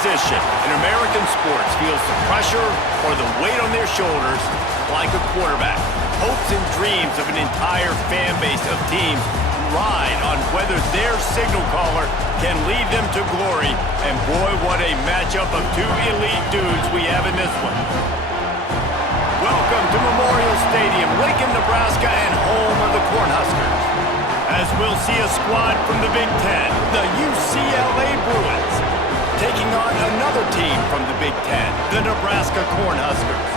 position in American sports feels the pressure or the weight on their shoulders like a quarterback. Hopes and dreams of an entire fan base of teams ride on whether their signal caller can lead them to glory. And boy, what a matchup of two elite dudes we have in this one. Welcome to Memorial Stadium, Lincoln, Nebraska, and home of the Cornhuskers. As we'll see a squad from the Big Ten, the UCLA Bruins, taking on another team from the Big Ten, the Nebraska Cornhuskers.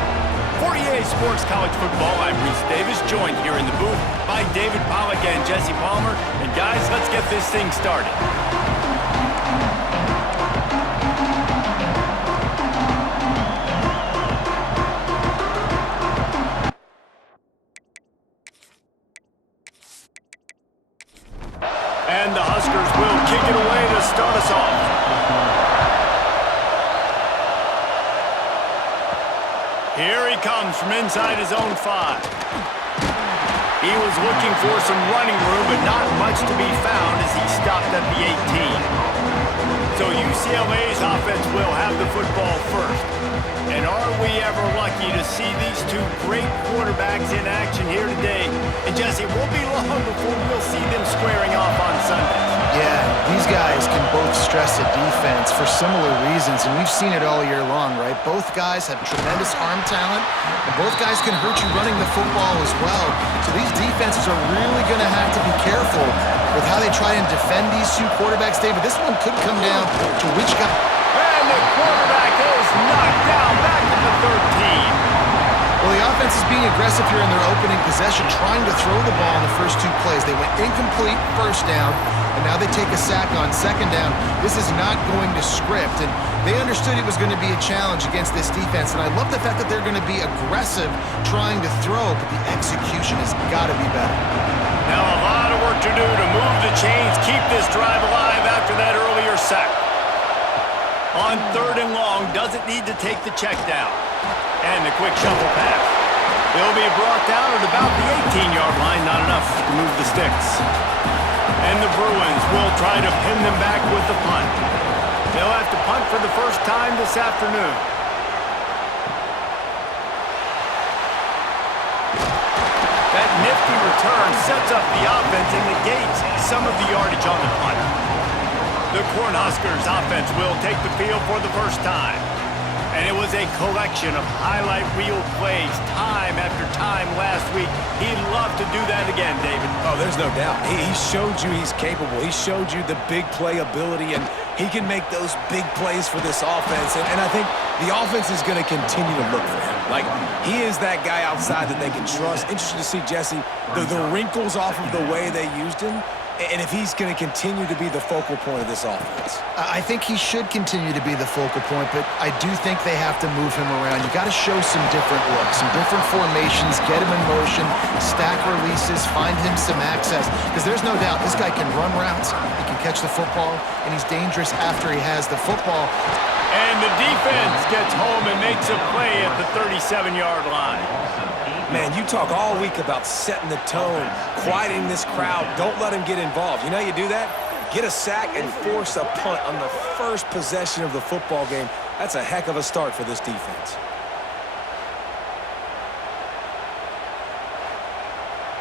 For EA Sports College Football, I'm Reese Davis, joined here in the booth by David Pollack and Jesse Palmer. And guys, let's get this thing started. And the Huskers will kick it away to start us off. Here he comes from inside his own 5. He was looking for some running room, but not much to be found as he stopped at the 18. So UCLA's offense will have the football first. And are we ever lucky to see these two great quarterbacks in action here today? And Jesse, it won't be long before we'll see them squaring off on Sundays. Yeah, these guys can both stress a defense for similar reasons, and we've seen it all year long, right? Both guys have tremendous arm talent, and both guys can hurt you running the football as well. So these defenses are really going to have to be careful with how they try and defend these two quarterbacks, David. This one could come down to which guy. And the quarterback is knocked down back at the 13. Well, the offense is being aggressive here in their opening possession, trying to throw the ball in the first 2 plays. They went incomplete first down, and now they take a sack on second down. This is not going to script, and they understood it was going to be a challenge against this defense, and I love the fact that they're going to be aggressive trying to throw, but the execution has got to be better. Now a lot of work to do to move the chains, keep this drive alive after that earlier sack. On 3rd and long, doesn't need to take the check down. And the quick shuffle pass. They'll be brought down at about the 18-yard line, not enough to move the sticks. And the Bruins will try to pin them back with the punt. They'll have to punt for the first time this afternoon. That nifty return sets up the offense and negates some of the yardage on the punt. The Cornhuskers offense will take the field for the first time. And it was a collection of highlight reel plays time after time last week. He'd love to do that again, David. Oh, there's no doubt. He showed you he's capable. He showed you the big play ability, and he can make those big plays for this offense. And I think the offense is going to continue to look for him. Like, he is that guy outside that they can trust. Interesting to see, Jesse, the wrinkles off of the way they used him. And if he's going to continue to be the focal point of this offense. I think he should continue to be the focal point, but I do think they have to move him around. You got to show some different looks, some different formations, get him in motion, stack releases, find him some access. Because there's no doubt this guy can run routes, he can catch the football, and he's dangerous after he has the football. And the defense gets home and makes a play at the 37-yard line. Man, you talk all week about setting the tone, quieting this crowd. Don't let him get involved. You know how you do that? Get a sack and force a punt on the first possession of the football game. That's a heck of a start for this defense.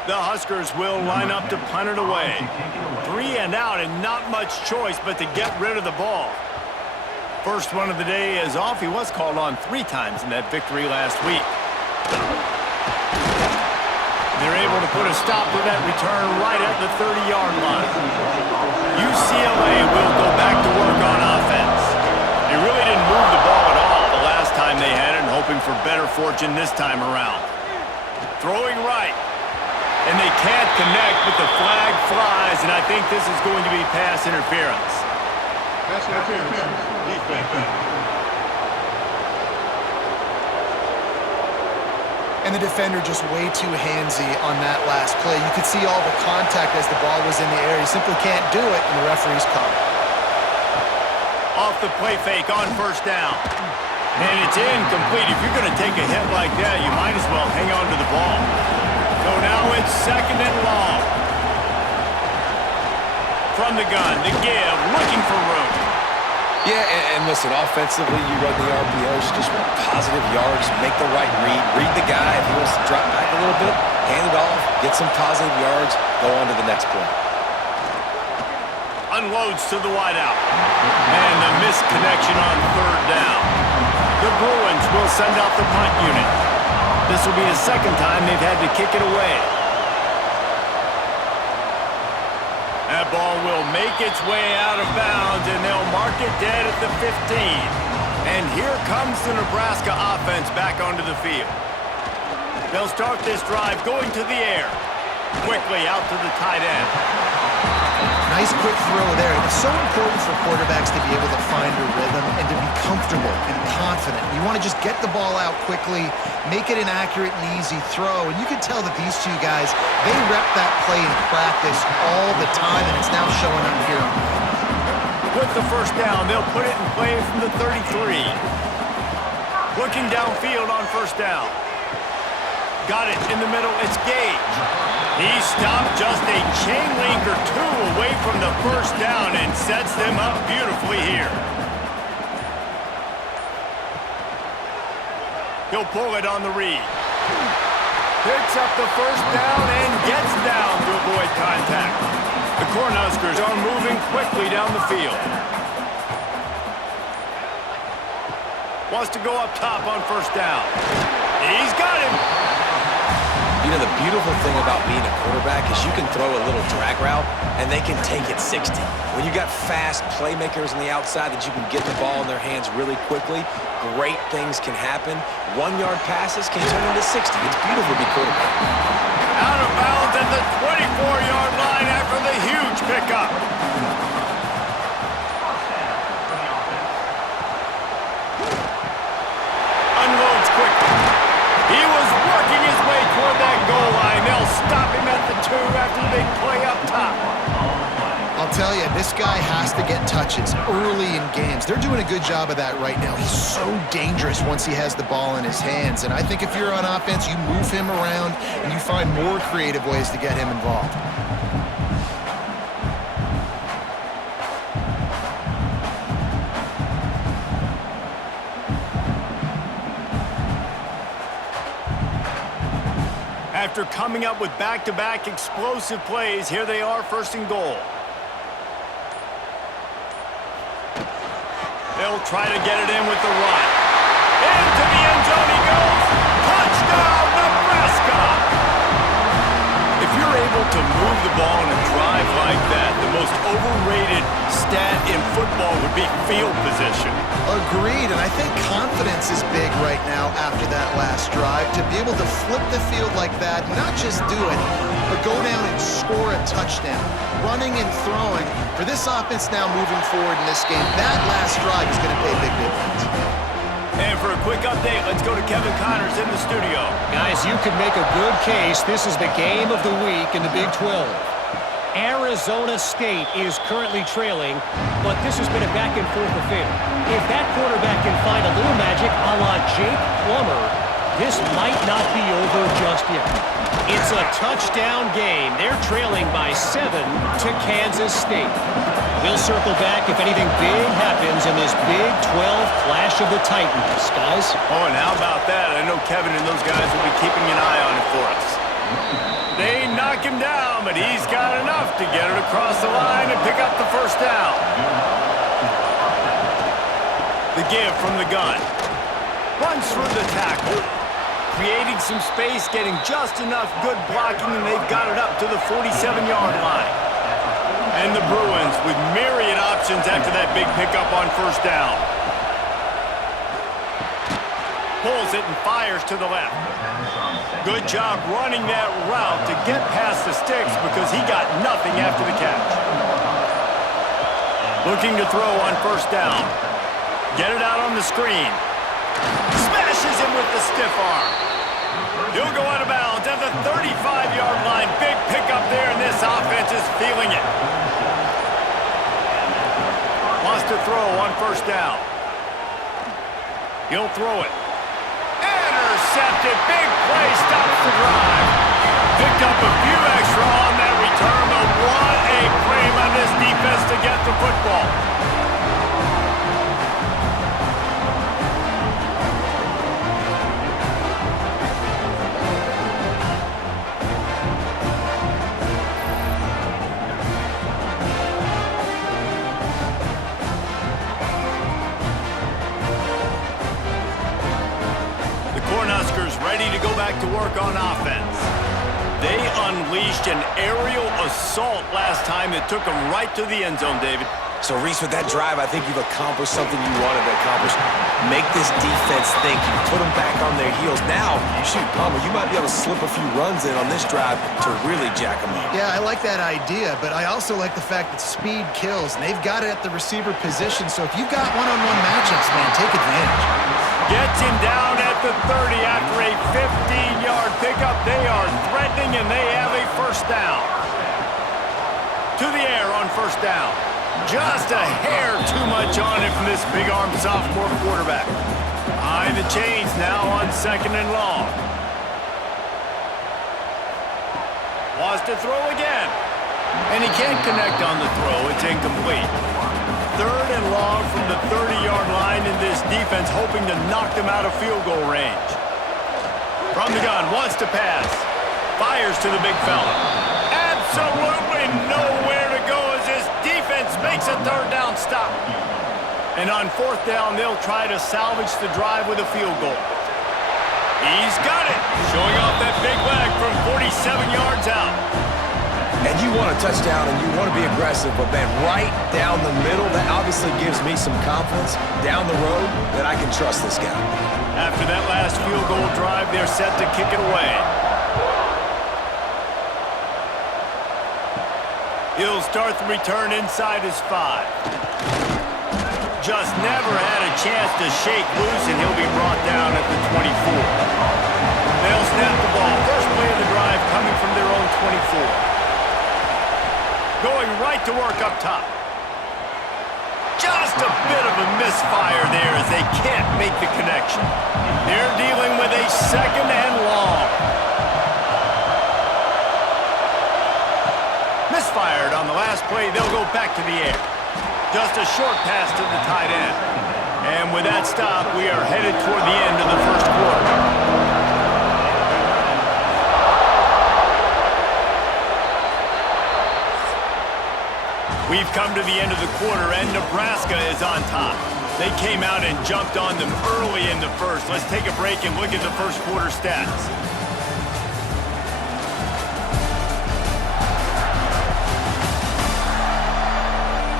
The Huskers will line up to punt it away. 3 and out and not much choice but to get rid of the ball. First one of the day is off. He was called on 3 times in that victory last week. They're able to put a stop to that return right at the 30-yard line. UCLA will go back to work on offense. They really didn't move the ball at all the last time they had it, and hoping for better fortune this time around. Throwing right. And they can't connect, but the flag flies, and I think this is going to be pass interference. Pass interference. Defense. And the defender just way too handsy on that last play. You could see all the contact as the ball was in the air. He simply can't do it, and the referee's caught it. Off the play fake on first down. And it's incomplete. If you're going to take a hit like that, you might as well hang on to the ball. So now it's 2nd and long. From the gun, the give, looking for room. Yeah, and listen, offensively, you run the RPOs, just want positive yards, make the right read the guy. If he wants to drop back a little bit, hand it off, get some positive yards, go on to the next play. Unloads to the wideout. And the missed connection on third down. The Bruins will send out the punt unit. This will be the second time they've had to kick it away. That ball will make its way out of bounds, and they'll mark it dead at the 15. And here comes the Nebraska offense back onto the field. They'll start this drive going to the air. Quickly out to the tight end. Nice quick throw there. And it's so important for quarterbacks to be able to find a rhythm and to be comfortable and confident. You want to just get the ball out quickly, make it an accurate and easy throw. And you can tell that these two guys, they rep that play in practice all the time, and it's now showing up here. With the first down, they'll put it in play from the 33. Looking downfield on first down. Got it in the middle. It's Gage. He stopped just a chain link or two away from the first down and sets them up beautifully here. He'll pull it on the read. Picks up the first down and gets down to avoid contact. The Cornhuskers are moving quickly down the field. Wants to go up top on first down. He's got him. You know, the beautiful thing about being a quarterback is you can throw a little drag route, and they can take it 60. When you got fast playmakers on the outside that you can get the ball in their hands really quickly, great things can happen. 1-yard passes can turn into 60. It's beautiful to be quarterback. Out of bounds at the 24-yard line after the huge pickup. Unloads quickly. He was working his way toward that goal line. They'll stop him at the 2 after the big play up top. I'll tell you, this guy has to get touches early in games. They're doing a good job of that right now. He's so dangerous once he has the ball in his hands. And I think if you're on offense, you move him around and you find more creative ways to get him involved. After coming up with back-to-back explosive plays, here they are, first and goal. They'll try to get it in with the run. Into the end zone he goes. Touchdown, Nebraska! If you're able to move the ball in a drive like that, the most overrated stat in football would be field position. Agreed, and I think confidence is big right now after that last drive. To be able to flip the field like that, not just do it, but go down and score a touchdown. Running and throwing. For this offense now moving forward in this game, that last drive is going to pay a big difference. And for a quick update, let's go to Kevin Connors in the studio. Guys, you could make a good case. This is the game of the week in the Big 12. Arizona State is currently trailing, but this has been a back-and-forth affair. If that quarterback can find a little magic a la Jake Plummer, this might not be over just yet. It's a touchdown game. They're trailing by 7 to Kansas State. We'll circle back if anything big happens in this Big 12 Clash of the Titans, guys. Oh, and how about that? I know Kevin and those guys will be keeping an eye on it for us. They knock him down, but he's got enough to get it across the line and pick up the first down. The give from the gun. Runs through the tackle. Creating some space, getting just enough good blocking, and they've got it up to the 47-yard line. And the Bruins with myriad options after that big pickup on first down. Pulls it and fires to the left. Good job running that route to get past the sticks because he got nothing after the catch. Looking to throw on first down. Get it out on the screen. Smashes him with the stiff arm. He'll go out of bounds at the 35-yard line. Big pickup there, and this offense is feeling it. Wants to throw on first down. He'll throw it. Intercepted. Big play. Stops the drive. Picked up a few extra on that return, but what a claim on this defense to get the football. Huskers ready to go back to work on offense. They unleashed an aerial assault last time that took them right to the end zone, David. So, Reese, with that drive, I think you've accomplished something you wanted to accomplish. Make this defense think. You put them back on their heels. Now, shoot, Palmer, you might be able to slip a few runs in on this drive to really jack them up. Yeah, I like that idea, but I also like the fact that speed kills, and they've got it at the receiver position. So if you've got one-on-one matchups, man, take advantage. Gets him down at the 30 after a 15-yard pickup. They are threatening, and they have a first down. To the air on first down. Just a hair too much on it from this big-arm sophomore quarterback. Behind the chains now on second and long. Wants to throw again. And he can't connect on the throw. It's incomplete. Third and long from the 30-yard line in this defense, hoping to knock them out of field goal range. From the gun, wants to pass. Fires to the big fella. Absolutely nowhere to go as this defense makes a third down stop. And on fourth down, they'll try to salvage the drive with a field goal. He's got it. Showing off that big leg from 47 yards out. And you want a touchdown and you want to be aggressive, but man, right down the middle, that obviously gives me some confidence down the road that I can trust this guy. After that last field goal drive, they're set to kick it away. He'll start the return inside his 5. Just never had a chance to shake loose, and he'll be brought down at the 24. They'll snap the ball. First play of the drive coming from their own 24. Going right to work up top. Just a bit of a misfire there as they can't make the connection. They're dealing with a second and long. Misfired on the last play. They'll go back to the air. Just a short pass to the tight end. And with that stop, we are headed toward the end of the first quarter. We've come to the end of the quarter, and Nebraska is on top. They came out and jumped on them early in the first. Let's take a break and look at the first quarter stats.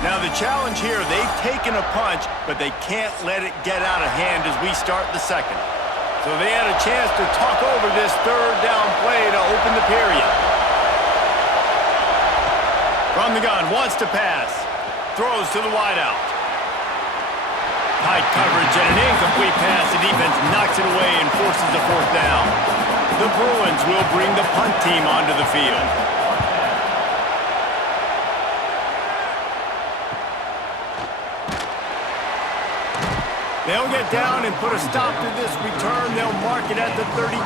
Now the challenge here, they've taken a punch, but they can't let it get out of hand as we start the second. So they had a chance to talk over this third down play to open the period. From the gun, wants to pass. Throws to the wideout. Tight coverage and an incomplete pass. The defense knocks it away and forces the fourth down. The Bruins will bring the punt team onto the field. They'll get down and put a stop to this return. They'll mark it at the 32.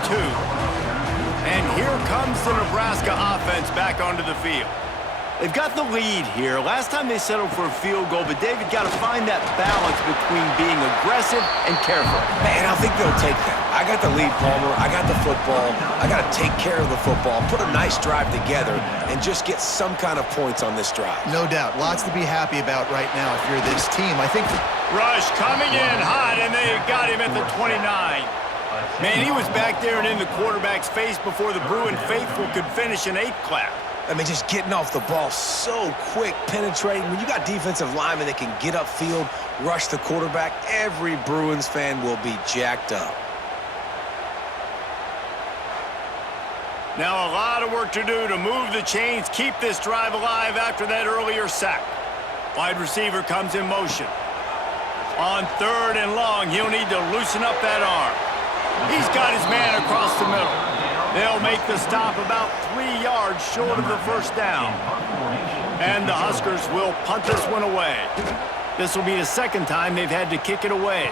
And here comes the Nebraska offense back onto the field. They've got the lead here. Last time they settled for a field goal, but David got to find that balance between being aggressive and careful. Man, I think they'll take that. I got the lead, Palmer. I got the football. I got to take care of the football, put a nice drive together, and just get some kind of points on this drive. No doubt. Lots to be happy about right now if you're this team. I think... Rush coming in hot, and they got him at the 29. Man, he was back there and in the quarterback's face before the Bruin faithful could finish an 8 clap. I mean, just getting off the ball so quick, penetrating. When you got defensive linemen that can get upfield, rush the quarterback, every Bruins fan will be jacked up. Now a lot of work to do to move the chains, keep this drive alive after that earlier sack. Wide receiver comes in motion. On third and long, he'll need to loosen up that arm. He's got his man across the middle. They'll make the stop about 3 yards short of the first down. And the Huskers will punt this one away. This will be the second time they've had to kick it away.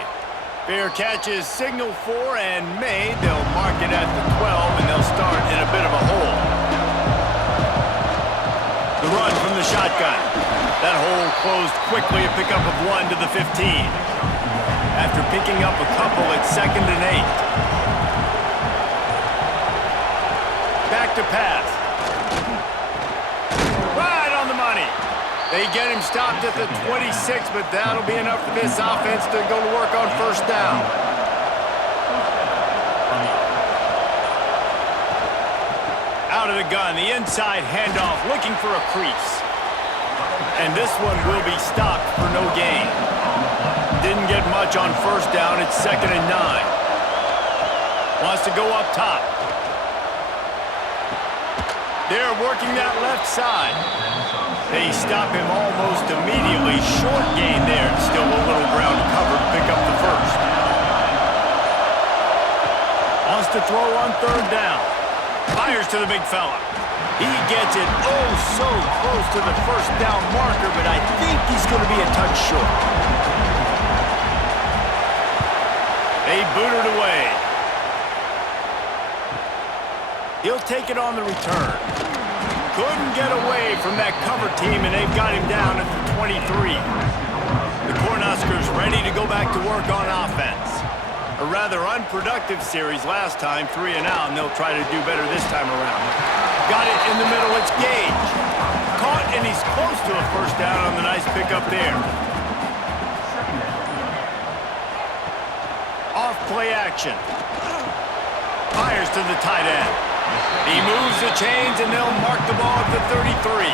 Fair catch is signaled for and made. They'll mark it at the 12, and they'll start in a bit of a hole. The run from the shotgun. That hole closed quickly, a pickup of 1 to the 15. After picking up a couple at 2nd and 8. Back to pass. Right on the money. They get him stopped at the 26, but that'll be enough for this offense to go to work on first down. out of the gun, the inside handoff, looking for a crease. And this one will be stopped for no gain. Didn't get much on first down. It's 2nd and 9. Wants to go up top. They're working that left side. They stop him almost immediately. Short gain there. Still a little ground cover to pick up the first. Wants to throw on 3rd down. Fires to the big fella. He gets it oh so close to the first down marker, but I think he's going to be a touch short. They boot it away. He'll take it on the return. Couldn't get away from that cover team, and they've got him down at the 23. The Cornhuskers ready to go back to work on offense. A rather unproductive series last time, 3 and out, and they'll try to do better this time around. Got it in the middle, it's Gage. Caught, and he's close to a first down on the nice pickup there. Off play action. Fires to the tight end. He moves the chains, and they'll mark the ball at the 33.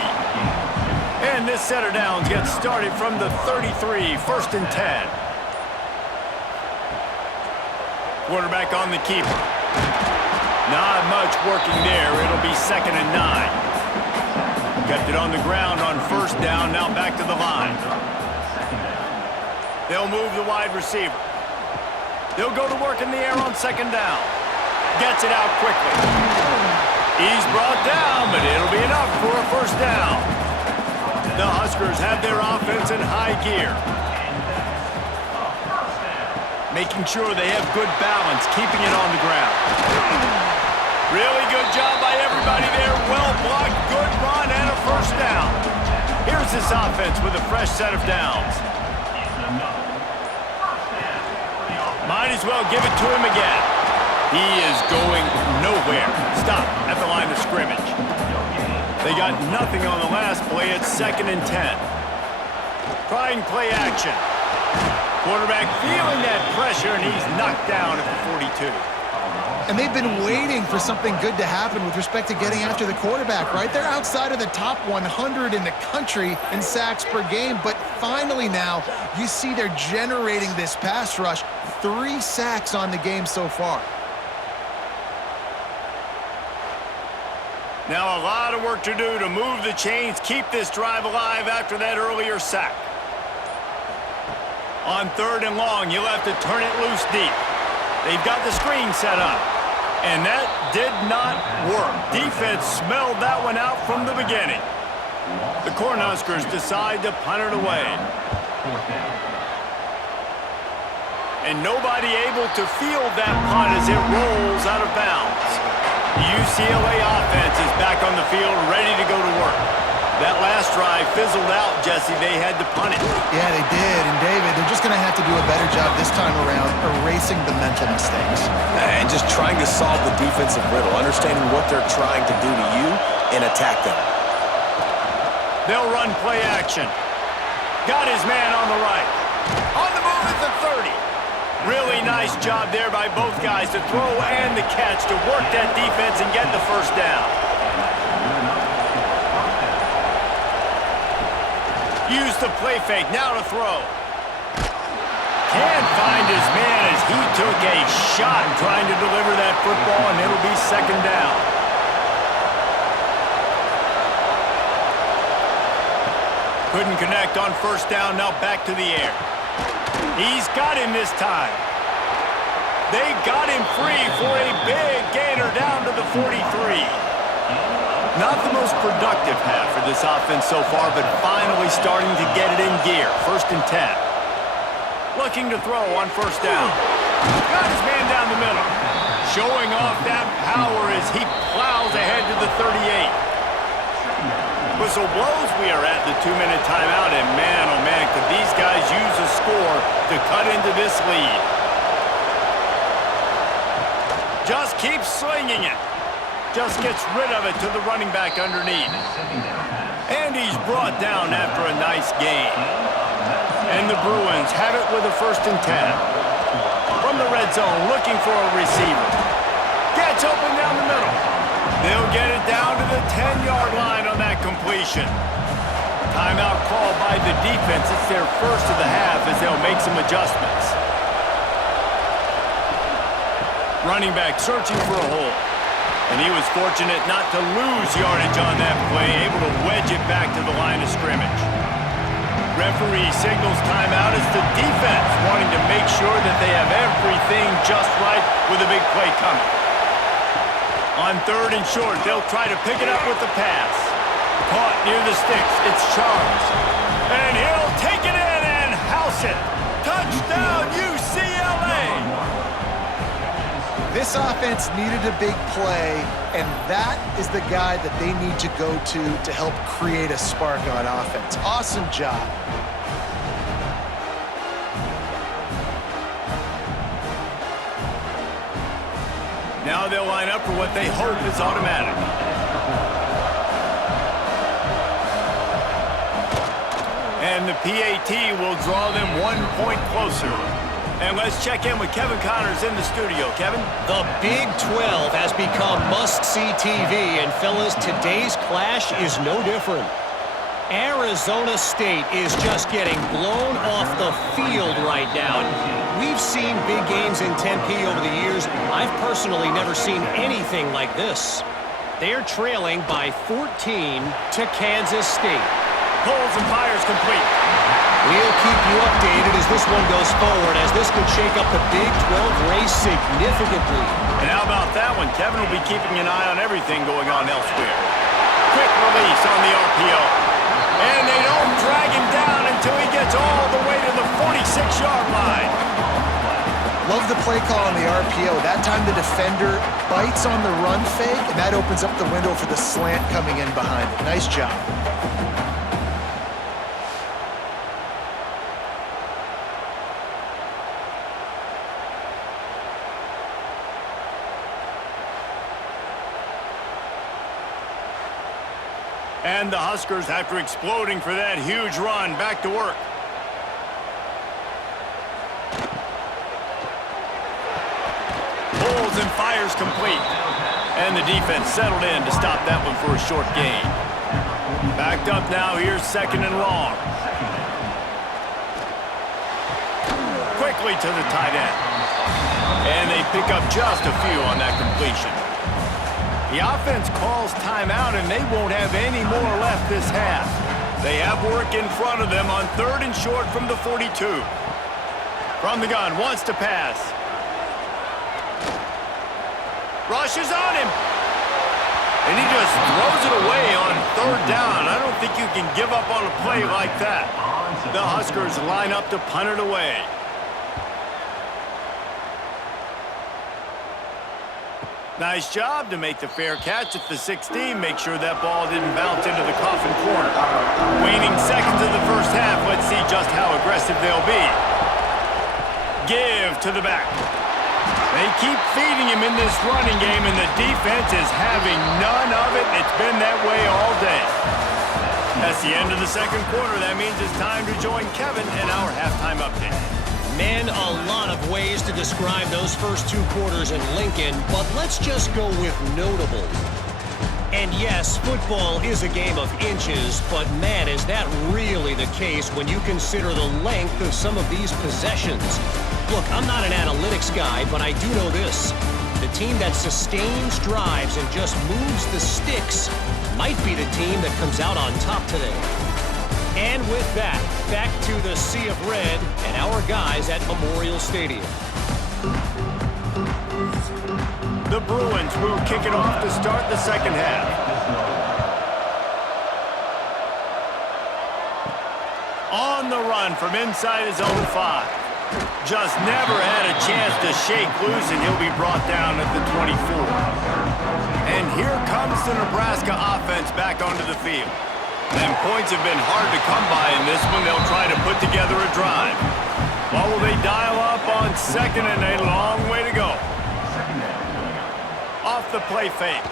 And this set of downs gets started from the 33, 1st and 10. Quarterback on the keeper. Not much working there. It'll be 2nd and 9. Kept it on the ground on first down, now back to the line. They'll move the wide receiver. They'll go to work in the air on 2nd down. Gets it out quickly. He's brought down, but it'll be enough for a first down. The Huskers have their offense in high gear. Making sure they have good balance, keeping it on the ground. Really good job by everybody there. Well blocked, good run, and a first down. Here's this offense with a fresh set of downs. Might as well give it to him again. He is going nowhere. Stop at the line of scrimmage. They got nothing on the last play. It's 2nd and 10. Trying play action. Quarterback feeling that pressure, and he's knocked down at the 42. And they've been waiting for something good to happen with respect to getting after the quarterback, right? They're outside of the top 100 in the country in sacks per game, but finally now you see they're generating this pass rush. 3 sacks on the game so far. Now a lot of work to do to move the chains, keep this drive alive after that earlier sack. On 3rd and long, you'll have to turn it loose deep. They've got the screen set up, and that did not work. Defense smelled that one out from the beginning. The Cornhuskers decide to punt it away. And nobody able to field that punt as it rolls out of bounds. The UCLA offense is back on the field, ready to go to work. That last drive fizzled out, Jesse. They had to punt it. Yeah, they did. And, David, they're just going to have to do a better job this time around erasing the mental mistakes. And just trying to solve the defensive riddle, understanding what they're trying to do to you and attack them. They'll run play action. Got his man on the right. On the move at the 30. Really nice job there by both guys to throw and the catch to work that defense and get the first down. Use the play fake, now to throw. Can't find his man as he took a shot trying to deliver that football, and it'll be 2nd down. Couldn't connect on first down, now back to the air. He's got him this time. They got him free for a big gainer down to the 43. Not the most productive half for this offense so far, but finally starting to get it in gear. 1st and 10. Looking to throw on first down. Got his man down the middle. Showing off that power as he plows ahead to the 38. Whistle blows, we are at the 2-minute timeout, and man, oh man, could these guys use a score to cut into this lead. Just keeps slinging it. Just gets rid of it to the running back underneath. And he's brought down after a nice gain. And the Bruins have it with a 1st and 10. From the red zone, looking for a receiver. Gets open down the middle. They'll get it down 10-yard line on that completion. Timeout called by the defense. It's their first of the half as they'll make some adjustments. Running back searching for a hole. And he was fortunate not to lose yardage on that play, able to wedge it back to the line of scrimmage. Referee signals timeout as the defense wanting to make sure that they have everything just right with a big play coming. On 3rd and short, they'll try to pick it up with the pass. Caught near the sticks. It's Charles. And he'll take it in and house it. Touchdown, UCLA! This offense needed a big play, and that is the guy that they need to go to help create a spark on offense. Awesome job. Now they'll line up for what they hope is automatic. And the PAT will draw them 1 point closer. And let's check in with Kevin Connors in the studio. Kevin? The Big 12 has become must-see TV, and fellas, today's clash is no different. Arizona State is just getting blown off the field right now. We've seen big games in Tempe over the years. I've personally never seen anything like this. They're trailing by 14 to Kansas State. Pulls and fires complete. We'll keep you updated as this one goes forward, as this could shake up the Big 12 race significantly. And how about that one? Kevin will be keeping an eye on everything going on elsewhere. Quick release on the RPO. And they don't drag him down until he gets all the way to the 46-yard line. Love the play call on the RPO. That time the defender bites on the run fake, and that opens up the window for the slant coming in behind it. Nice job. And the Huskers, after exploding for that huge run, back to work. Pulls and fires complete. And the defense settled in to stop that one for a short gain. Backed up now, here's 2nd and long. Quickly to the tight end. And they pick up just a few on that completion. The offense calls timeout, and they won't have any more left this half. They have work in front of them on 3rd and short from the 42. From the gun, wants to pass. Rushes on him. And he just throws it away on 3rd down. I don't think you can give up on a play like that. The Huskers line up to punt it away. Nice job to make the fair catch at the 16. Make sure that ball didn't bounce into the coffin corner. Waning seconds of the first half. Let's see just how aggressive they'll be. Give to the back. They keep feeding him in this running game, and the defense is having none of it. It's been that way all day. That's the end of the 2nd quarter. That means it's time to join Kevin in our halftime update. Man, a lot of ways to describe those first 2 quarters in Lincoln, but let's just go with notable. And yes, football is a game of inches, but man, is that really the case when you consider the length of some of these possessions. Look, I'm not an analytics guy, but I do know this. The team that sustains drives and just moves the sticks might be the team that comes out on top today. And with that, back to the Sea of Red and our guys at Memorial Stadium. The Bruins will kick it off to start the 2nd half. On the run from inside his own 5. Just never had a chance to shake loose, and he'll be brought down at the 24. And here comes the Nebraska offense back onto the field. And points have been hard to come by in this one. They'll try to put together a drive. Well, will they dial up on 2nd and a long way to go? Off the play fake.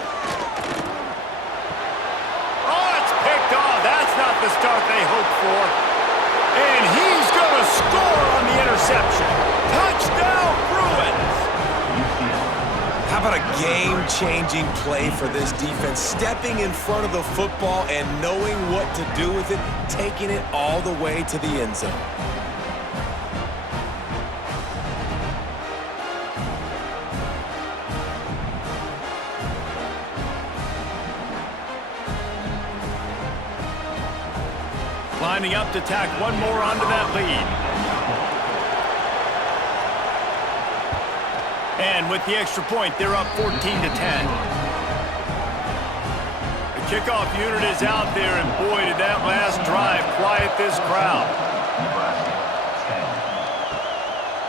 Oh, it's picked off. That's not the start they hoped for. And he's going to score on the interception. Touchdown, Bruins! How How about a game-changing play for this defense? Stepping in front of the football and knowing what to do with it, taking it all the way to the end zone. Lining up to tack one more onto that lead. And with the extra point, they're up 14-10. The kickoff unit is out there, and boy, did that last drive quiet this crowd.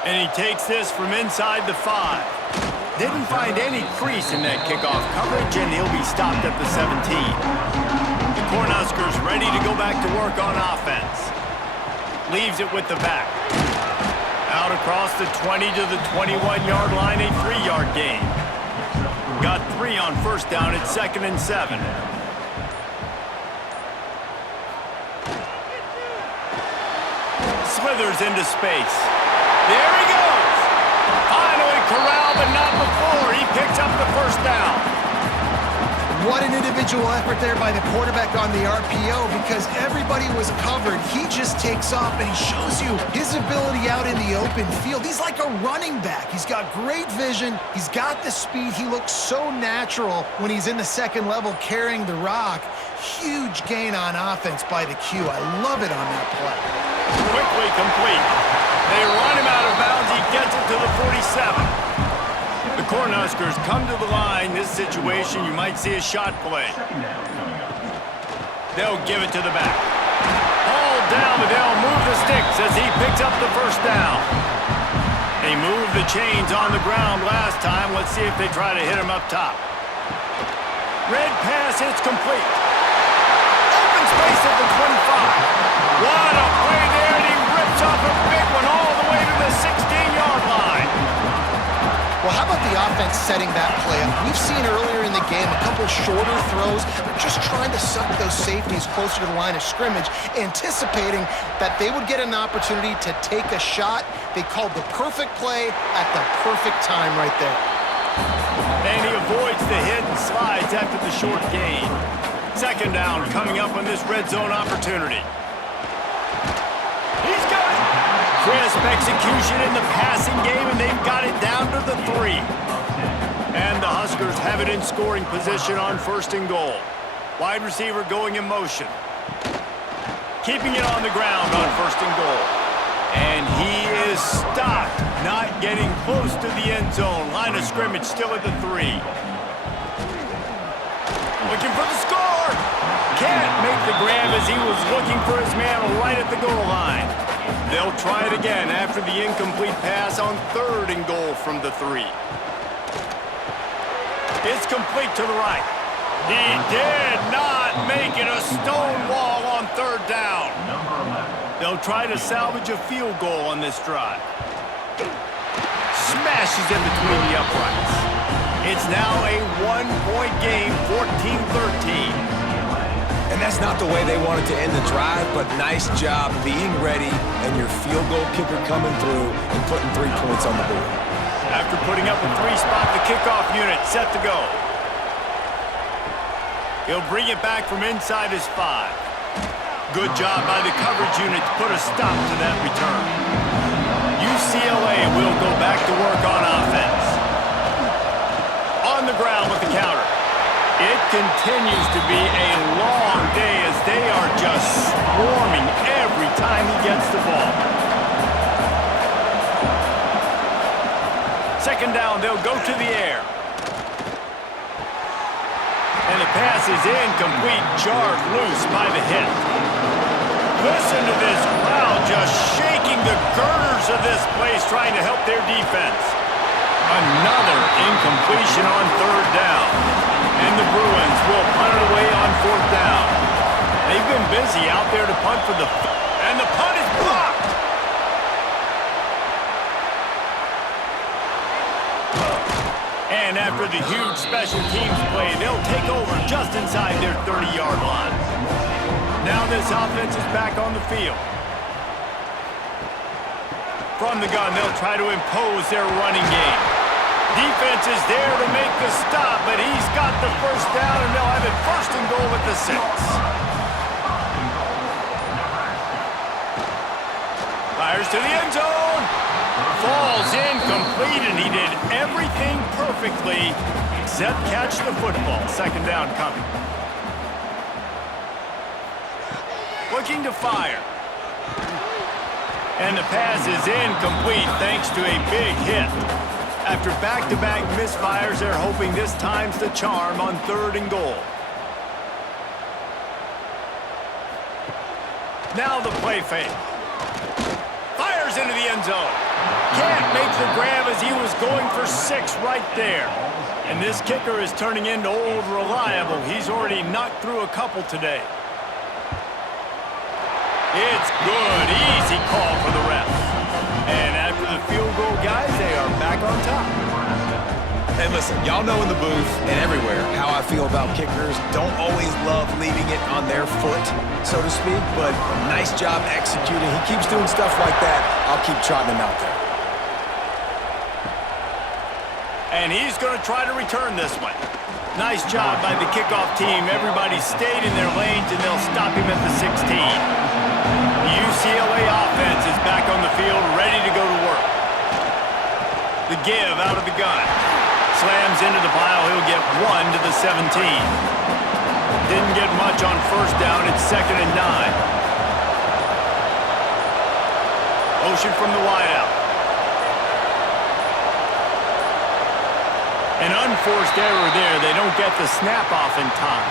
And he takes this from inside the 5. Didn't find any crease in that kickoff coverage, and he'll be stopped at the 17. Cornhuskers ready to go back to work on offense. Leaves it with the back. Out across the 20 to the 21-yard line, a 3-yard gain. Got 3 on first down at 2nd and 7. Slithers into space. There he goes. Finally corralled, but not before. He picks up the first down. What an individual effort there by the quarterback on the RPO, because everybody was covered. He just takes off, and he shows you his ability out in the open field. He's like a running back. He's got great vision. He's got the speed. He looks so natural when he's in the second level carrying the rock. Huge gain on offense by the Q. I love it on that play. Quickly complete. They run him out of bounds. He gets it to the 47. The Cornhuskers come to the line. This situation, you might see a shot play. They'll give it to the back. Hauled down, but they'll move the sticks as he picks up the first down. They moved the chains on the ground last time. Let's see if they try to hit him up top. Red pass, it's complete. Open space at the 25. What a play there, and he rips off a big one all the way to the 16-yard line. Well, how about the offense setting that play up? We've seen earlier in the game a couple shorter throws. They're just trying to suck those safeties closer to the line of scrimmage, anticipating that they would get an opportunity to take a shot. They called the perfect play at the perfect time right there. And he avoids the hit and slides after the short gain. Second down coming up on this red zone opportunity. He's got it! Crisp execution in the passing game, and they've got it down to the 3. And the Huskers have it in scoring position on 1st and goal. Wide receiver going in motion. Keeping it on the ground on 1st and goal. And he is stopped, not getting close to the end zone. Line of scrimmage still at the 3. Looking for the score! Can't make the grab as he was looking for his man right at the goal line. They'll try it again after the incomplete pass on 3rd and goal from the 3. It's complete to the right. He did not make it a stone wall on 3rd down. They'll try to salvage a field goal on this drive. Smashes in between the uprights. It's now a 1-point game, 14-13. And that's not the way they wanted to end the drive, but nice job being ready and your field goal kicker coming through and putting 3 points on the board. After putting up a 3-spot, the kickoff unit set to go. He'll bring it back from inside his 5. Good job by the coverage unit to put a stop to that return. UCLA will go back to work on offense. On the ground with the counter. It continues to be a long day as they are just swarming every time he gets the ball. Second down, they'll go to the air. And the pass is incomplete, jarred loose by the hit. Listen to this crowd just shaking the girders of this place trying to help their defense. Another incompletion on 3rd down. And the Bruins will punt it away on 4th down. They've been busy out there to punt for the... And the punt is blocked! And after the huge special teams play, they'll take over just inside their 30-yard line. Now this offense is back on the field. From the gun, they'll try to impose their running game. Defense is there to make the stop, but he's got the first down, and they'll have it first and goal at the 6. Fires to the end zone. Falls incomplete, and he did everything perfectly except catch the football. Second down coming. Looking to fire. And the pass is incomplete thanks to a big hit. After back-to-back misfires, they're hoping this time's the charm on 3rd and goal. Now the play fake. Fires into the end zone. Can't make the grab as he was going for 6 right there. And this kicker is turning into old reliable. He's already knocked through a couple today. It's good. Easy call for the ref. And after the field goal, guys, they are back on top. Hey, listen, y'all know in the booth and everywhere how I feel about kickers. Don't always love leaving it on their foot, so to speak, but nice job executing. He keeps doing stuff like that. I'll keep trotting him out there. And he's going to try to return this one. Nice job by the kickoff team. Everybody stayed in their lanes, and they'll stop him at the 16. The UCLA offense is back on the field, ready to go to work. The give out of the gun. Slams into the pile. He'll get 1 to the 17. Didn't get much on first down. It's 2nd and 9. Motion from the wideout. An unforced error there. They don't get the snap off in time.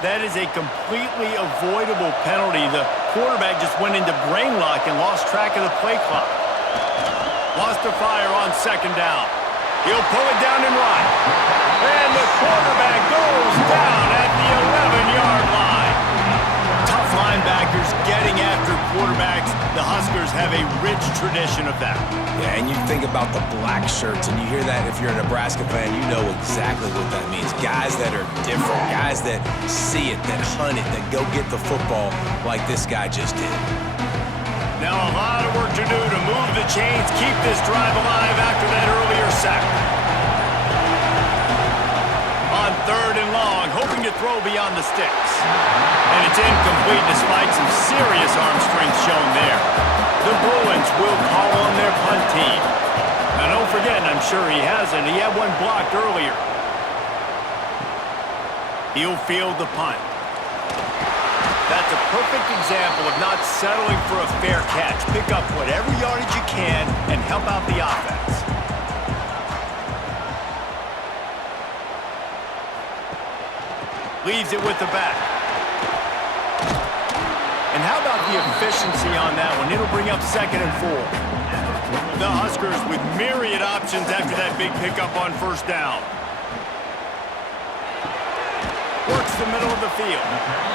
That is a completely avoidable penalty. The quarterback just went into brain lock and lost track of the play clock. Lost the fire on 2nd down. He'll pull it down and run. And the quarterback goes down at the 11-yard line. Tough linebackers getting after quarterbacks. The Huskers have a rich tradition of that. Yeah, and you think about the black shirts, and you hear that if you're a Nebraska fan, you know exactly what that means. Guys that are different, guys that see it, that hunt it, that go get the football like this guy just did. Now a lot of work to do to move the chains, keep this drive alive after that earlier sack. On 3rd and long, hoping to throw beyond the sticks. And it's incomplete despite some serious arm strength shown there. The Bruins will call on their punt team. Now don't forget, and I'm sure he hasn't, he had one blocked earlier. He'll field the punt. That's a perfect example of not settling for a fair catch. Pick up whatever yardage you can and help out the offense. Leaves it with the back. And how about the efficiency on that one? It'll bring up 2nd and 4. The Huskers with myriad options after that big pickup on 1st down. Works the middle of the field.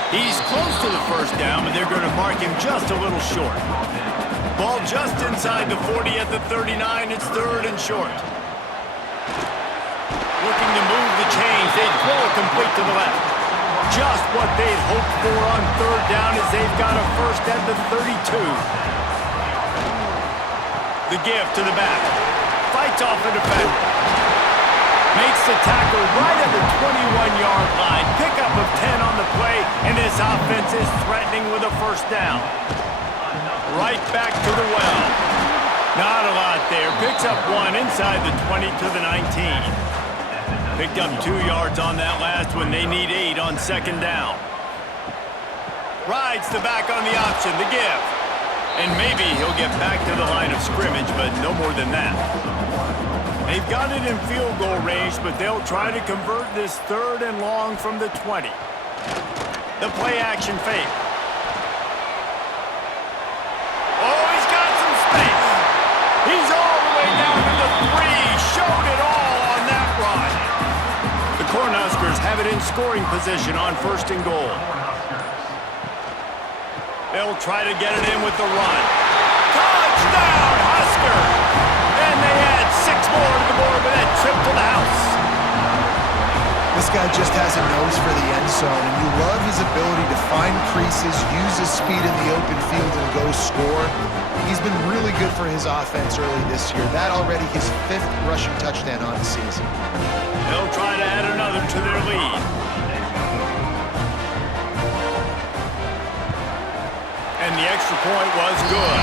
He's close to the 1st down, but they're going to mark him just a little short. Ball just inside the 40 at the 39. It's 3rd and short. Looking to move the chains. They throw it complete to the left. Just what they'd hoped for on 3rd down as they've got a first at the 32. The give to the back. Fights off the defender. Makes the tackle right at the 21-yard line. Pickup of 10 on the play, and this offense is threatening with a 1st down. Right back to the well. Not a lot there. Picks up 1 inside the 20 to the 19. Picked up 2 yards on that last one. They need 8 on 2nd down. Rides the back on the option, the give. And maybe he'll get back to the line of scrimmage, but no more than that. They've got it in field goal range, but they'll try to convert this 3rd and long from the 20. The play action fake. Oh, he's got some space. He's all the way down to the 3. Showed it all on that run. The Cornhuskers have it in scoring position on 1st and goal. They'll try to get it in with the run. Touchdown, Huskers! And they add 6 more to the board with that trip to the house. This guy just has a nose for the end zone, and you love his ability to find creases, use his speed in the open field, and go score. He's been really good for his offense early this year. That already his 5th rushing touchdown on the season. They'll try to add another to their lead. And the extra point was good.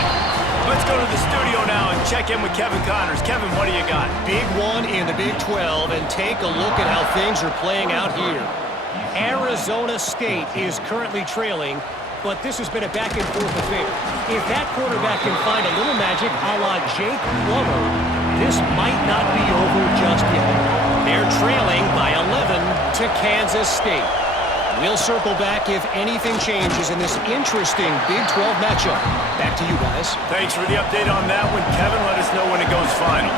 Let's go to the studio now and check in with Kevin Connors. Kevin, what do you got? Big one in the Big 12, and take a look at how things are playing out here. Arizona State is currently trailing, but this has been a back-and-forth affair. If that quarterback can find a little magic a la Jake Plummer, this might not be over just yet. They're trailing by 11 to Kansas State. We'll circle back if anything changes in this interesting Big 12 matchup. Back to you guys. Thanks for the update on that one, Kevin. Let us know when it goes final.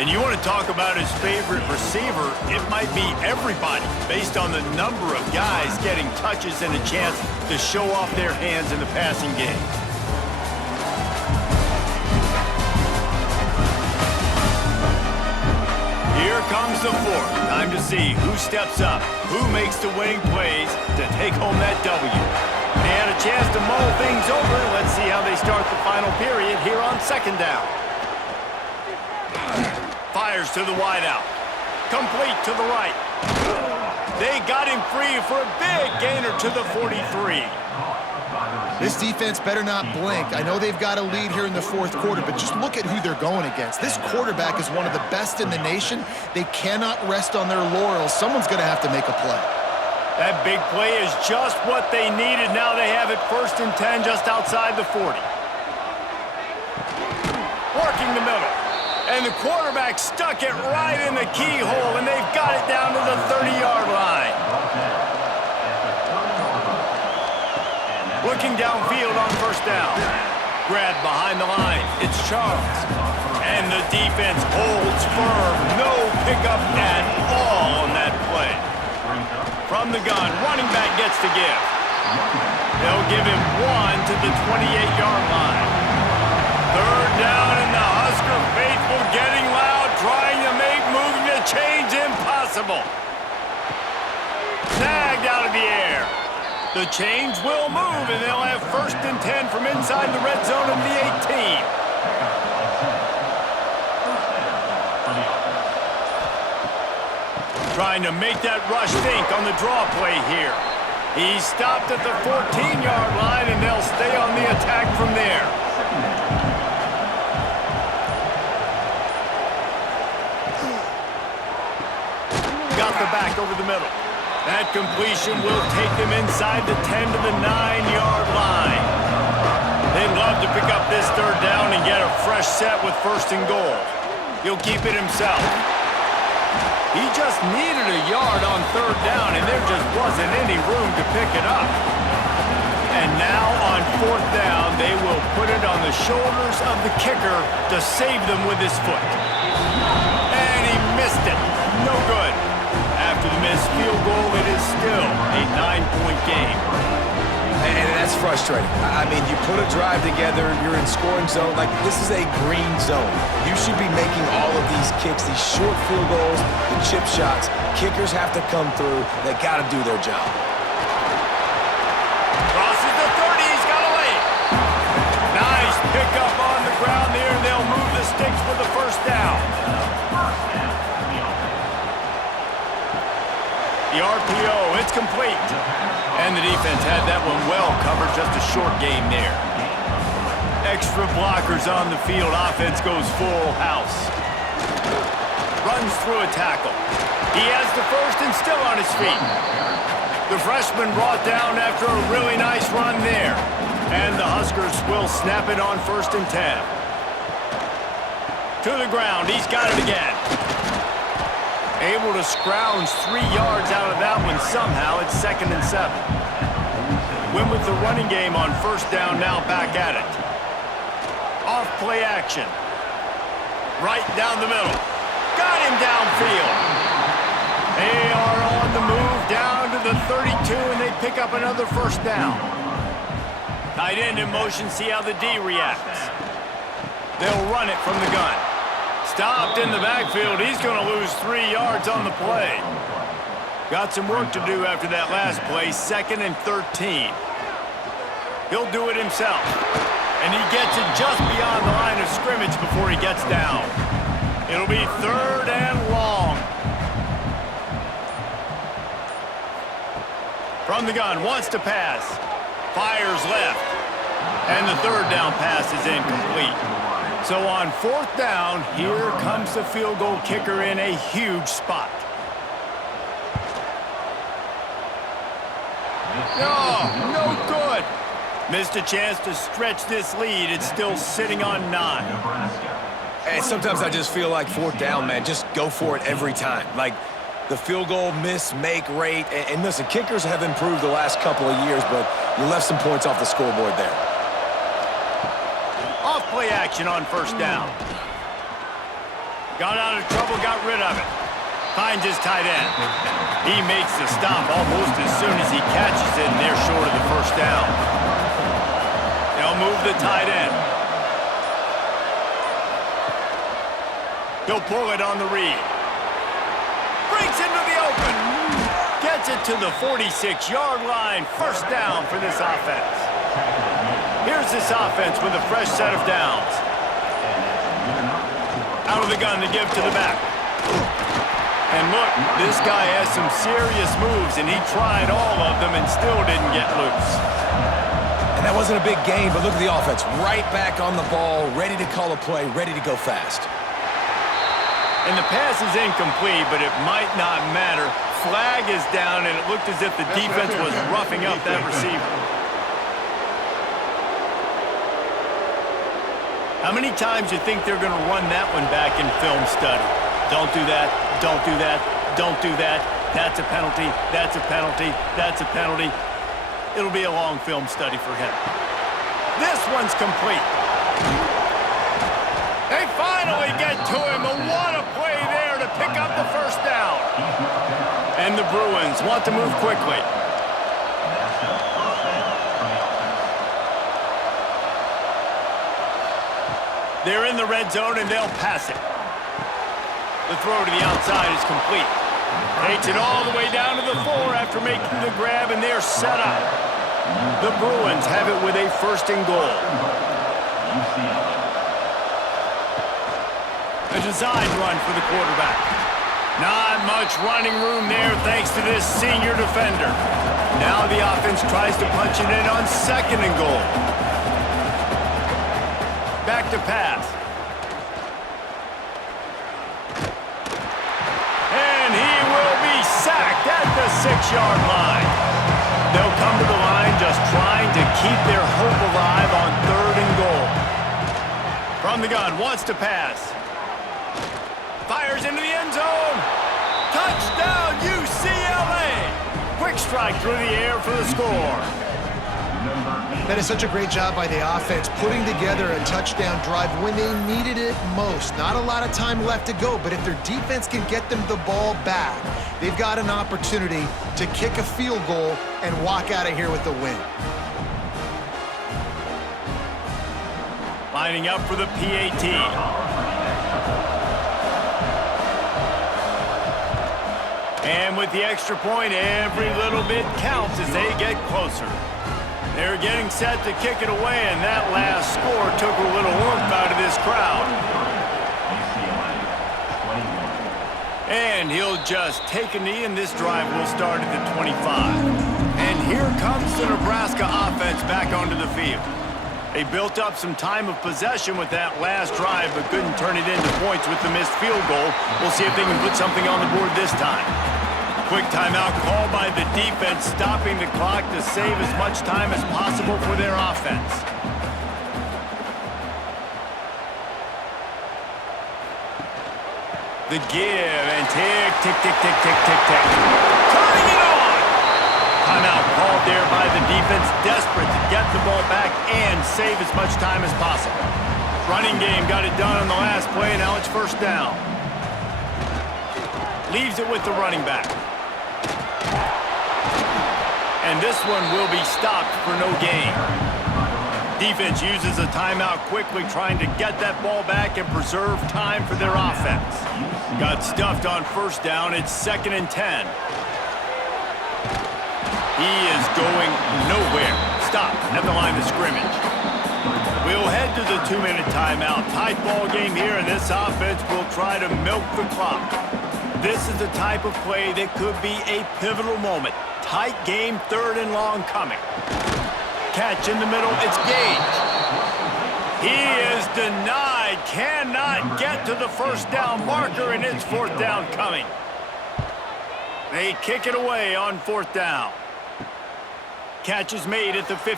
And you want to talk about his favorite receiver, it might be everybody based on the number of guys getting touches and a chance to show off their hands in the passing game. Here comes the fourth. Time to see who steps up, who makes the winning plays to take home that W. They had a chance to mull things over. Let's see how they start the final period here on 2nd down. Fires to the wideout. Complete to the right. They got him free for a big gainer to the 43. This defense better not blink. I know they've got a lead here in the 4th quarter, but just look at who they're going against. This quarterback is one of the best in the nation. They cannot rest on their laurels. Someone's going to have to make a play. That big play is just what they needed. Now they have it 1st and 10 just outside the 40. Working the middle. And the quarterback stuck it right in the keyhole, and they've got it down to the 30-yard line. Looking downfield on 1st down. Grab behind the line. It's Charles. And the defense holds firm. No pickup at all on that play. From the gun, running back gets to give. They'll give him 1 to the 28-yard line. 3rd down, and the Husker faithful getting loud, trying to make moving the chains impossible. Snagged out of the air. The chains will move, and they'll have 1st and 10 from inside the red zone of the 18. Trying to make that rush think on the draw play here. He stopped at the 14-yard line, and they'll stay on the attack from there. Got the back over the middle. That completion will take them inside the 10 to the 9-yard line. They'd love to pick up this 3rd down and get a fresh set with 1st and goal. He'll keep it himself. He just needed a yard on 3rd down, and there just wasn't any room to pick it up. And now on 4th down, they will put it on the shoulders of the kicker to save them with his foot. And he missed it. No good. After the missed field goal, it is still a 9-point game. And that's frustrating. I mean, you put a drive together, you're in scoring zone. Like, this is a green zone. You should be making all of these kicks, these short field goals, the chip shots. Kickers have to come through. They got to do their job. Crosses the 30. He's got a lane. Nice pickup on the ground there. They'll move the sticks for the 1st down. The RPO, it's complete. And the defense had that one well covered, just a short game there. Extra blockers on the field. Offense goes full house. Runs through a tackle. He has the 1st and still on his feet. The freshman brought down after a really nice run there. And the Huskers will snap it on 1st and 10. To the ground, he's got it again. Able to scrounge 3 yards out of that one somehow. It's 2nd and 7. Win with the running game on 1st down, now back at it. Off play action. Right down the middle. Got him downfield. They are on the move down to the 32, and they pick up another 1st down. Tight end in motion, see how the D reacts. They'll run it from the gun. Stopped in the backfield. He's going to lose 3 yards on the play. Got some work to do after that last play, 2nd and 13. He'll do it himself. And he gets it just beyond the line of scrimmage before he gets down. It'll be 3rd and long. From the gun, wants to pass. Fires left. And the 3rd down pass is incomplete. So on 4th down, here comes the field goal kicker in a huge spot. Oh, no good. Missed a chance to stretch this lead. It's still sitting on 9. And sometimes I just feel like 4th down, man, just go for it every time. Like the field goal miss-make rate. And listen, kickers have improved the last couple of years, but you left some points off the scoreboard there. Off-play action on 1st down. Got out of trouble, got rid of it. Finds his tight end. He makes the stop almost as soon as he catches it, and they're short of the 1st down. They'll move the tight end. He'll pull it on the read. Breaks into the open. Gets it to the 46-yard line. 1st down for this offense. Here's this offense with a fresh set of downs. Out of the gun to give to the back. And look, this guy has some serious moves, and he tried all of them and still didn't get loose. And that wasn't a big gain, but look at the offense. Right back on the ball, ready to call a play, ready to go fast. And the pass is incomplete, but it might not matter. Flag is down, and it looked as if the defense was roughing up that receiver. How many times do you think they're going to run that one back in film study? Don't do that, don't do that, don't do that. That's a penalty, that's a penalty, that's a penalty. It'll be a long film study for him. This one's complete. They finally get to him, but what a play there to pick up the 1st down. And the Bruins want to move quickly. They're in the red zone, and they'll pass it. The throw to the outside is complete. Takes it all the way down to the 4 after making the grab, and they're set up. The Bruins have it with a 1st and goal. A design run for the quarterback. Not much running room there thanks to this senior defender. Now the offense tries to punch it in on 2nd and goal. Back to pass. And he will be sacked at the 6-yard line. They'll come to the line just trying to keep their hope alive on 3rd and goal. From the gun, wants to pass. Fires into the end zone. Touchdown, UCLA. Quick strike through the air for the score. That is such a great job by the offense, putting together a touchdown drive when they needed it most. Not a lot of time left to go, but if their defense can get them the ball back, they've got an opportunity to kick a field goal and walk out of here with the win. Lining up for the PAT. And with the extra point, every little bit counts as they get closer. They're getting set to kick it away, and that last score took a little oomph out of this crowd. And he'll just take a knee, and this drive will start at the 25. And here comes the Nebraska offense back onto the field. They built up some time of possession with that last drive, but couldn't turn it into points with the missed field goal. We'll see if they can put something on the board this time. Quick timeout called by the defense, stopping the clock to save as much time as possible for their offense. The give and tick, tick, tick, tick, tick, tick, tick. Turning it on! Timeout called there by the defense, desperate to get the ball back and save as much time as possible. Running game got it done on the last play, now it's 1st down. Leaves it with the running back. And this one will be stopped for no gain. Defense uses a timeout quickly, trying to get that ball back and preserve time for their offense. Got stuffed on first down. It's 2nd and 10. He is going nowhere. Stop at the line of scrimmage. We'll head to the 2-minute timeout. Tight ball game here, and this offense will try to milk the clock. This is the type of play that could be a pivotal moment. Tight game, 3rd and long coming. Catch in the middle, it's Gage. He is denied, cannot get to the first down marker, and it's 4th down coming. They kick it away on 4th down. Catch is made at the 15.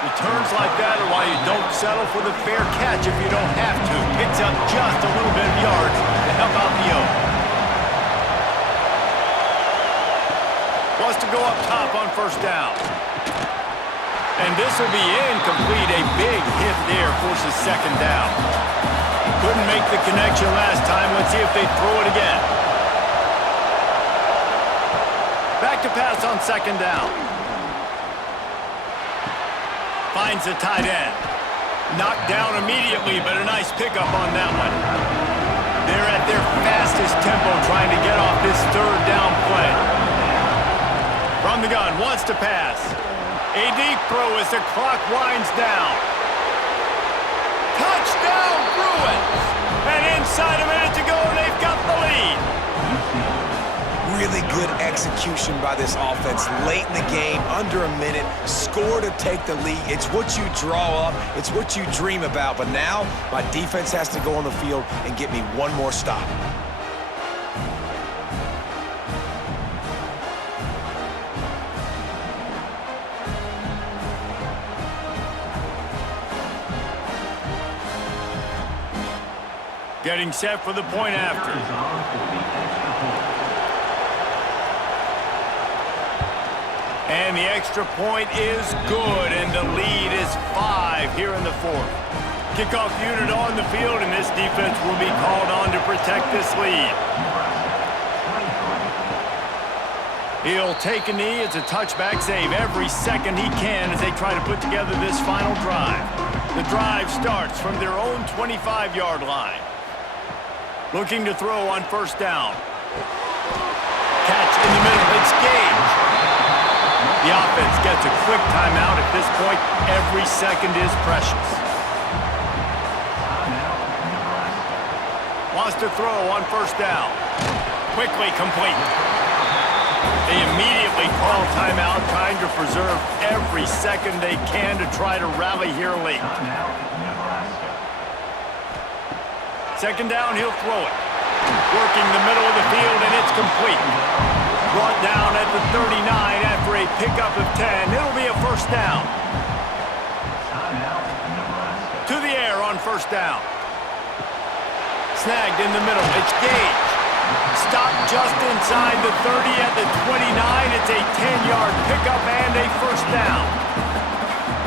Returns like that are why you don't settle for the fair catch if you don't have to. Picks up just a little bit of yards to help out the O. Wants to go up top on first down. And this will be incomplete. A big hit there forces 2nd down. Couldn't make the connection last time. Let's see if they throw it again. Back to pass on 2nd down. Finds the tight end. Knocked down immediately, but a nice pickup on that one. They're at their fastest tempo trying to get off this 3rd down play. From the gun, wants to pass. A deep throw as the clock winds down. Touchdown, Bruins! And inside a minute to go, they've got the lead. Really good execution by this offense late in the game, under a minute, score to take the lead. It's what you draw up, it's what you dream about, but now my defense has to go on the field and get me one more stop. Getting set for the point after. And the extra point is good, and the lead is 5 here in the 4th. Kickoff unit on the field, and this defense will be called on to protect this lead. He'll take a knee. It's a touchback save every second he can as they try to put together this final drive. The drive starts from their own 25-yard line. Looking to throw on first down. Catch in the middle. It's Gage. The offense gets a quick timeout. At this point, every second is precious. Wants to throw on first down. Quickly complete. They immediately call timeout, trying to preserve every second they can to try to rally here late. 2nd down, he'll throw it. Working the middle of the field, and it's complete. Brought down at the 39 after a pickup of 10. It'll be a first down. To the air on first down. Snagged in the middle. It's Gage. Stopped just inside the 30 at the 29. It's a 10-yard pickup and a first down.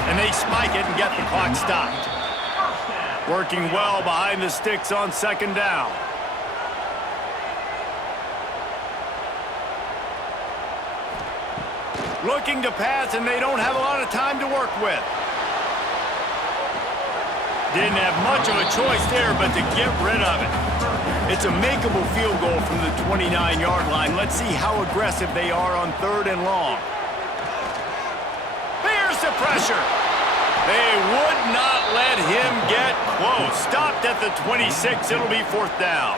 And they spike it and get the clock stopped. Working well behind the sticks on 2nd down. Looking to pass, and they don't have a lot of time to work with. Didn't have much of a choice there, but to get rid of it. It's a makeable field goal from the 29-yard line. Let's see how aggressive they are on 3rd and long. There's the pressure. They would not let him get close. Stopped at the 26. It'll be 4th down.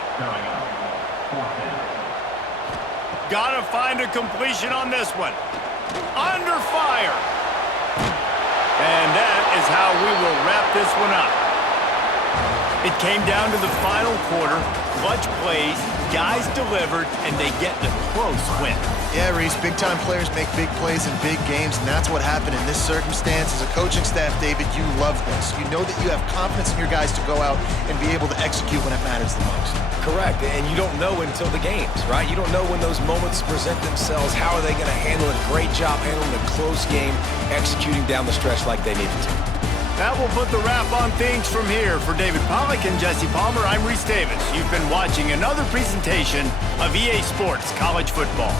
Gotta find a completion on this one. Under fire. And that is how we will wrap this one up. It came down to the final quarter. Clutch plays, guys delivered, and they get the close win. Yeah, Reese, big-time players make big plays in big games, and that's what happened in this circumstance. As a coaching staff, David, you love this. You know that you have confidence in your guys to go out and be able to execute when it matters the most. Correct, and you don't know until the games, right? You don't know when those moments present themselves. How are they going to handle it? Great job handling a close game, executing down the stretch like they needed to. That will put the wrap on things from here. For David Pollack and Jesse Palmer, I'm Reese Davis. You've been watching another presentation of EA Sports College Football.